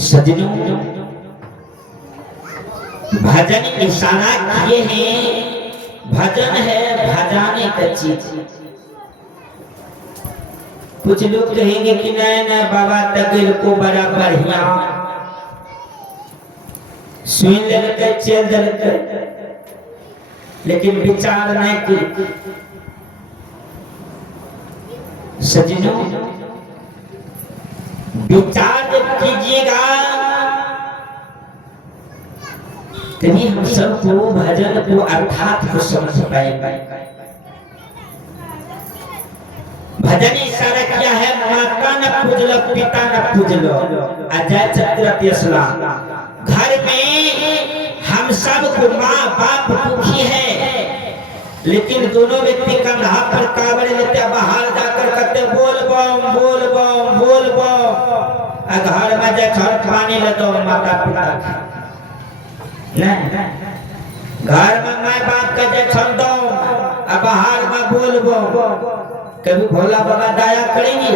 सजनों, भजन इशारा किए हैं, भजन है भजाने का चीज। कुछ लोग कहेंगे कि नहीं नहीं बाबा तगिल को बड़ा बढ़िया सुन लेके चल देलके, लेकिन विचार नहीं की। सजनों, विचार जब कीजिएगा तभी हम सबको भजन को अर्थात को समझ पाएंगे। भजन इशारा किया है, माता न पूजलो पिता न पूजलो, अजय चतुरथ इस्लाम। घर में हम सब को माँ बाप दुखी है, लेकिन दोनों व्यक्ति कंधा पर कावड़ लेते बाहर जाकर कहते बोल बम बोल बम बोल बम। घर में जब पानी ले दो माता पिता नहीं, घर में माँ बाप का जब दो बाहर में बोल बम। कभी भोला बाबा दया करेंगे?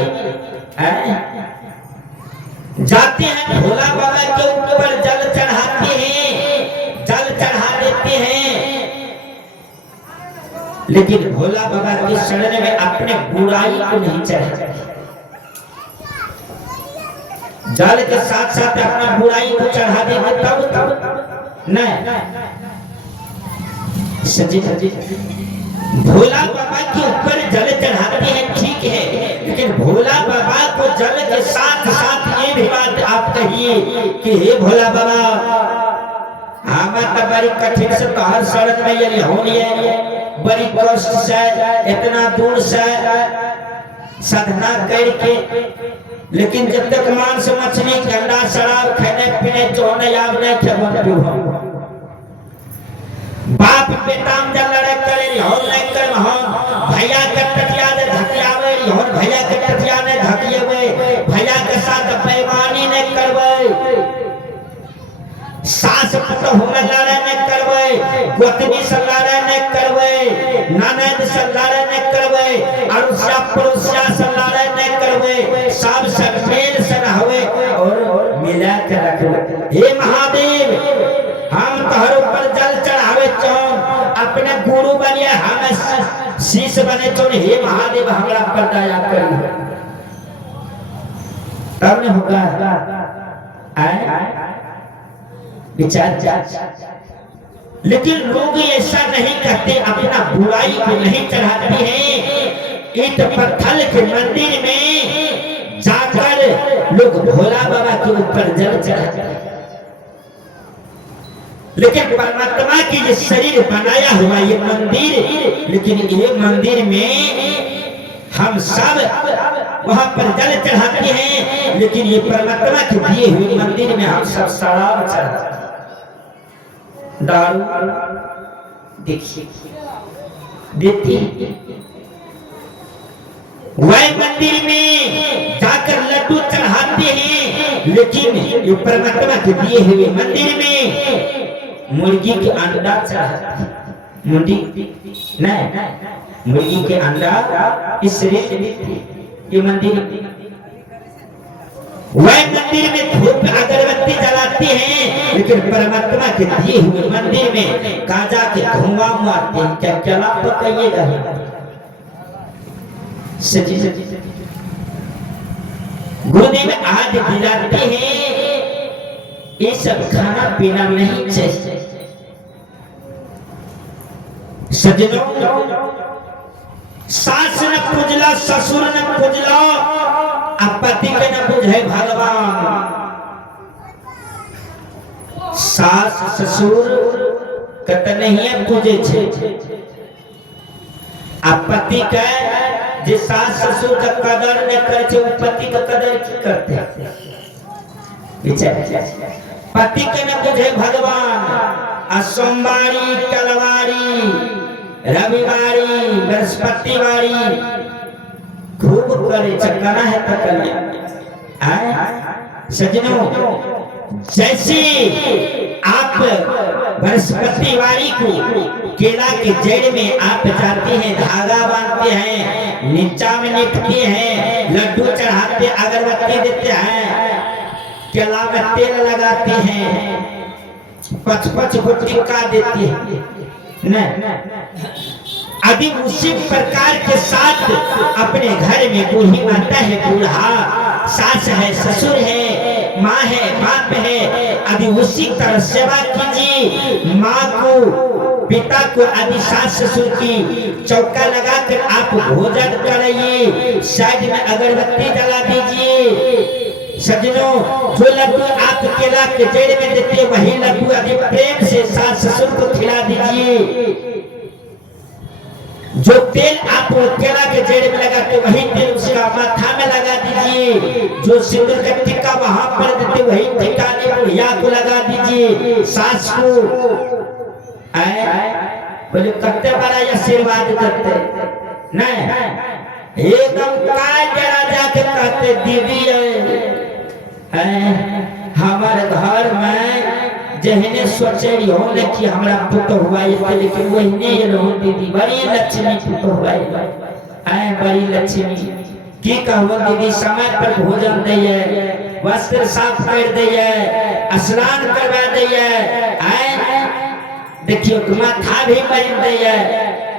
जाते हैं भोला बाबा के ऊपर जल चढ़ाते हैं, जल चढ़ा देते हैं, लेकिन भोला बाबा के शरण में अपने बुराई को नहीं चढ़ाते। जल के साथ साथ अपना बुराई को चढ़ा देंगे तब नहीं। सजी भोला बाबा के ऊपर जल चढ़ाते हैं ठीक है, लेकिन भोला बाबा को जल के साथ साथ ये भी बात आप कहिए कि हे भोला बाबा हमें तो बड़ी कठिन से हर सड़क में ये होनी है, बड़ी कष्ट से इतना दूर से साधना करके, लेकिन जब तक मांस मछली गंदा शराब खाने पीने चोने याद नहीं थे बाप बेटा में जब लड़ाई करे और नहीं कर भैया के टटिया ने धकियावे और भैया के टटिया ने धकियावे, भैया के साथ बेईमानी नहीं करवे, सास पुतोह में लड़ाई नहीं करवे, गोतनी से लड़ाई नहीं करवे, ननद से लड़ाई नहीं करवे, अड़ोसिया पड़ोसिया से लड़ाई नहीं करवे, सब से मेल से रहवे और मिला के रखवे। हे महादेव हम तोहर ऊपर जल चढ़ावे चौन, अपने गुरु बनिए हम शीश बने चौन, हे महादेव हमरा पर दया करी तब न होगा। विचार, लेकिन लोग ऐसा नहीं करते, अपना बुराई को नहीं चढ़ाते हैं। ईंट पत्थर के मंदिर में जाकर लोग भोला बाबा के ऊपर जल चढ़ाते हैं, लेकिन परमात्मा की ये शरीर बनाया हुआ ये मंदिर, लेकिन ये मंदिर में हम सब वहां पर जल चढ़ाते हैं, लेकिन ये परमात्मा के दिए हुए मंदिर में हम सब शराब चढ़ाते हैं, दारू देखिए देती। वह मंदिर में जाकर लड्डू चढ़ाते हैं, लेकिन ये परमात्मा के दिए हुए मंदिर में मुर्गी के अंडा चढ़ाते, मुर्गी नहीं, मुर्गी के अंडा इस ये मंदिर, वह मंदिर में धूप अगरबत्ती जलाते हैं, लेकिन परमात्मा के दिए हुए मंदिर में गांजा के धुआं मारते हैं। क्या क्या बताइएगा? सजी गुरुदेव आज दिलाते हैं ये सब खाना पीना नहीं चाहिए। सजनों, सास न पूजला ससुर न पूजला, अब पति के न पूजे भगवान। सास ससुर कत नहीं पूजे छे, अब पति के जे सास ससुर का कदर न करे छे, पति का कदर की करते हैं? पति के न पूजे भगवान। सोमवारी कलवारी रविवारी बृहस्पतिवारी खूब करे चकना है तकलिया। सजनों, जैसे आप बृहस्पतिवारी को केला के जड़ में आप जाते हैं, धागा बांधते हैं, नीचा में निपते हैं, लड्डू चढ़ाते, अगरबत्ती देते हैं, केला में तेल लगाते हैं, 5-5 को टिक्का देते हैं। नहीं, अभी उसी प्रकार के साथ अपने घर में बूढ़ी माता है, बूढ़ा सास है, ससुर है, माँ है, बाप है, अभी उसी तरह सेवा कीजिए। माँ को, पिता को, आदि सास ससुर की चौका लगाकर आप भोजन कराइए, साइड में अगरबत्ती जला दीजिए। सज्जनों, जो लड्डू आप केला के जड़ में देते वही लड्डू अभी प्रेम से सास ससुर को खिला दीजिए। जो तेल आप केला के जड़ में लगाते वही तेल उसका माथा में लगा दीजिए। जो सिंदूर का टिक्का वहां पर देते वही टिक्का बुढ़िया को लगा दीजिए, सास को। बोले करते बड़ा आशीर्वाद करते नहीं, एकदम काय जरा जाके कहते दीदी हमारे घर में जहने सोचे हो कि हमारा पुत्र हुआ है, लेकिन वही ये रहो दीदी, बड़ी लक्ष्मी पुत्र हुआ है, बड़ी लक्ष्मी की कहो दीदी, समय पर भोजन दिए, वस्त्र साफ कर दिए, स्नान करवा दिए, देखियो माथा भी मर दिए।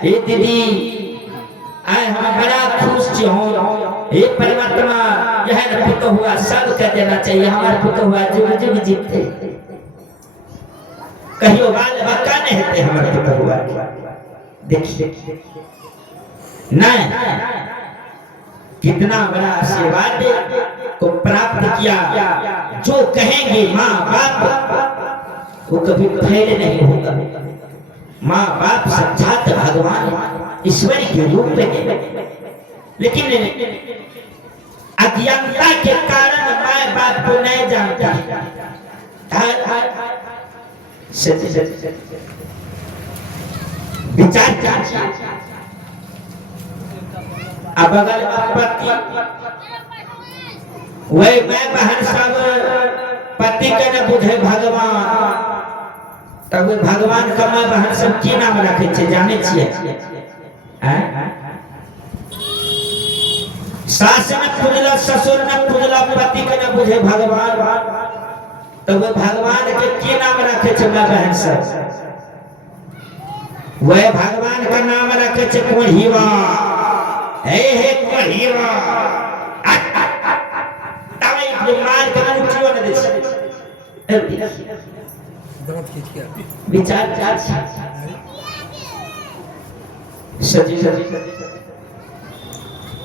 ये दीदी हम बड़ा खुश हो, हे परमात्मा यह पुत्र हुआ सब कह देना चाहिए, हमारा पुत्र हुआ जुग जुग जीते, कहियो बाल बक्का नहीं होते हमारे पुत्र हुआ। देखिए नहीं, कितना बड़ा आशीर्वाद को प्राप्त किया। जो कहेंगे माँ बाप वो कभी फेल नहीं होगा। माँ बाप साक्षात भगवान ईश्वर के रूप में, लेकिन अज्ञानता के कारण माँ बाप को नहीं जानता। विचार अब बगल पति वही मैं बहन सब पति के न बुझे भगवान, तब भगवान का मैं बहन सब की नाम रखे छे जाने छिए? सास न पूजला, ससुर न पूजला, पति के न बुझे भगवान, तब भगवान के की नाम रखे छे मैं बहन सब? वह भगवान का नाम रखे छे कोढ़ीवा, हे कोढ़ीवा, मार के मुट्ठियों न दे विचार सजी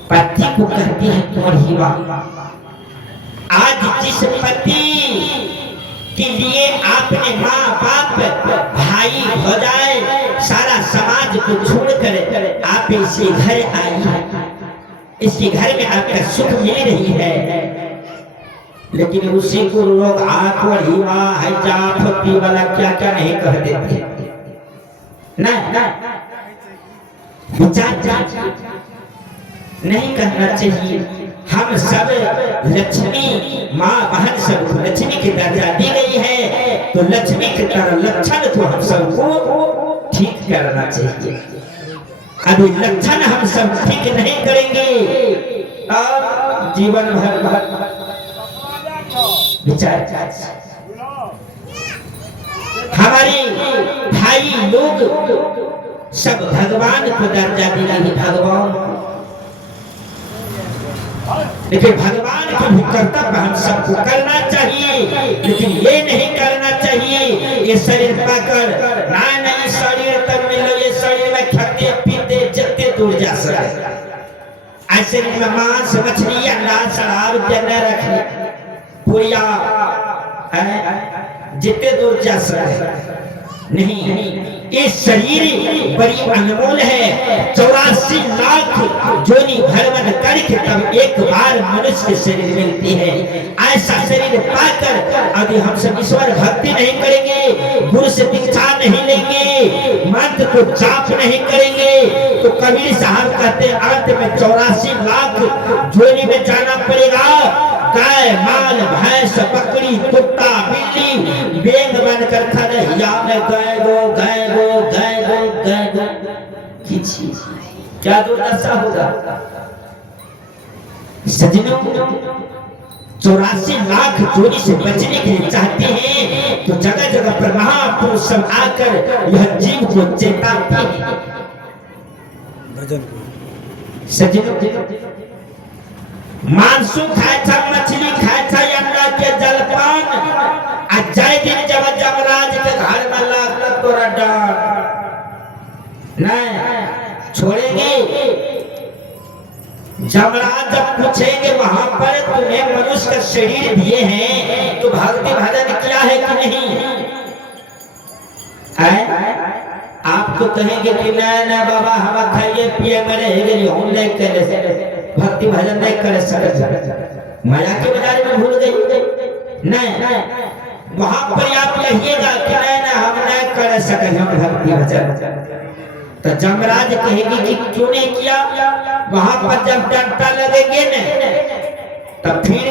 पति को कहती है कोढ़ीवा। आज जिस पति के लिए आपने माँ बाप भाई भौजाई सारा समाज को छोड़कर आप इसी घर आई है, इसी घर में आपका सुख मिल रही है, लेकिन उसी को लोग कोढ़ीवा है जाफती वाला क्या क्या नहीं कह देते। नहीं, विचार नहीं कहना चाहिए। हम सब लक्ष्मी माँ बहन सब लक्ष्मी की दर्जा दी गई है, तो लक्ष्मी की तरह लक्षण तो हम सबको ठीक करना चाहिए। अभी लक्षण हम सब ठीक नहीं करेंगे और जीवन भर विचार हमारे भाई लोग सब भगवान को दर्जा दिला है, भगवान, लेकिन भगवान को भी कर्तव्य हम सबको करना चाहिए, लेकिन ये नहीं करना चाहिए ये शरीर पाकर ना नहीं शरीर तब मिलो, ये शरीर में खाते पीते जगते दूर जा सके, ऐसे में मांस मछली अंडा शराब जन्ना रखी पूरिया जितने दूर जा सके नहीं। ये शरीर बड़ी अनमोल है, 84 लाख जोनी भरवन करके तब एक बार मनुष्य शरीर मिलती है। ऐसा शरीर पाकर अभी हम सब ईश्वर भक्ति नहीं करेंगे, गुरु से दीक्षा नहीं लेंगे, मंत्र को जाप नहीं करेंगे, तो कबीर साहब कहते अंत में 84 लाख जोनी में जाना पड़ेगा। गाय माल भैंस बकरी कुत्ता बिल्ली बेंग बनकर खड़िया में गए गो गए गो गए गो गए गो, क्या दुर्दशा होगा। सज्जनों 84 लाख चोरी से बचने के लिए चाहते हैं तो जगह जगह पर महापुरुष सब आकर यह जीव को चेताते हैं। सज्जनों, मांसू खाया, मछली खाया, अंडा के जलपान आ जय दिन जब जमराज के घर में लाग तोरा डर नहीं छोड़ेंगे। जमराज जब पूछेंगे वहां पर तुम्हें मनुष्य का शरीर दिए हैं तो भक्ति भजन किया है कि नहीं है? आप तो कहेंगे कि ना बाबा हम खाइए पिए मरे हम नहीं करे भक्ति भजन नहीं करे सकते, माया के बाजार में भूल गई नहीं। वहां पर आप कहिएगा कि ना हम नहीं कर सके हम भक्ति भजन, तो जमराज कहेगी कि क्यों नहीं किया। वहां पर जब डंडा लगेंगे न तब फिर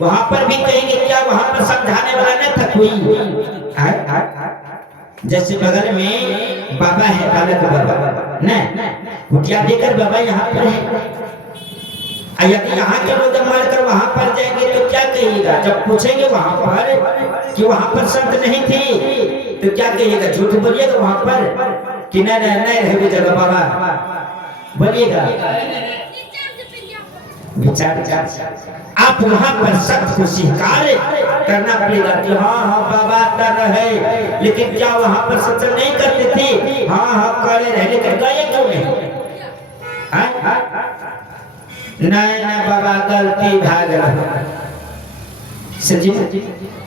वहां पर भी कहेंगे क्या वहां पर समझाने वाला नहीं था कोई। जैसे बगल में बाबा है, बालक बाबा न कुटिया देकर बाबा यहाँ पर है, यदि यहाँ के लोग मारकर वहां पर जाएंगे तो क्या कहिएगा। जब पूछेंगे वहां पर कि वहां पर संत नहीं थे तो क्या कहिएगा, झूठ बोलिएगा वहां पर कि नहीं रहे जगह बाबा बोलिएगा। विचार आप वहां पर सत्य को स्वीकार करना पड़ेगा कि हाँ बाबा कर रहे, लेकिन क्या वहां पर सत्संग नहीं करते थे? हाँ करे रहे, लेकिन गए क्यों नहीं बाबा गलती भाग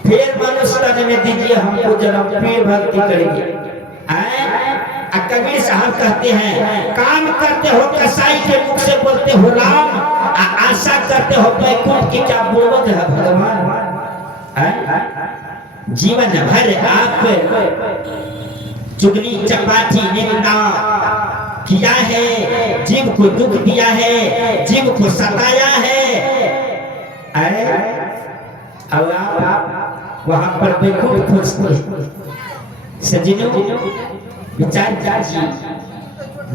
फिर मनुष्य तन में दीजिए हमको जन्म, फिर भक्ति करेंगे। कबीर साहब कहते हैं काम करते हो कसाई के मुख से बोलते हो राम, आशा करते हो बैकुंठ की क्या पूर्वज है भगवान। जीवन भर आप चुगली चपाटी निंदा किया है, जीव को दुख दिया है, जीव को सताया है, और आप वहां पर बैकुंठ खोजते। सज्जनों विचार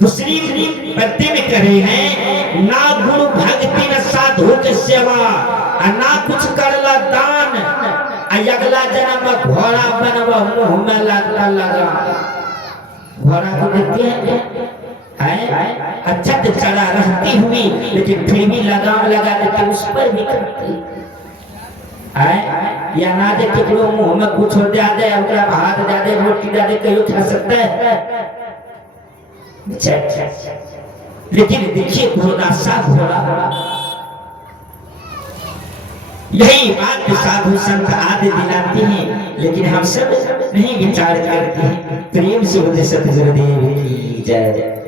दूसरी पद्य में करे हैं ना गुरु भक्ति न साधु के सेवा, ना कुछ करला दान, अगला जन्म घोड़ा बनवा मुंह में लगा। घोड़ा को देखते हैं अच्छा तो चढ़ा रहती हुई लेकिन फिर भी लगाम लगा देते उस पर भी करती या ना दे केकरो मुंह में कुछ हो दे दे, ओकरा भात दे दे, रोटी दे दे, कहियो खा सकता है। लेकिन देखिए घोड़ा सा घोड़ा, यही बात साधु संत आदि दिलाते हैं, लेकिन हम सब नहीं विचार करते हैं। प्रेम से बोले सतगुरुदेव की जय।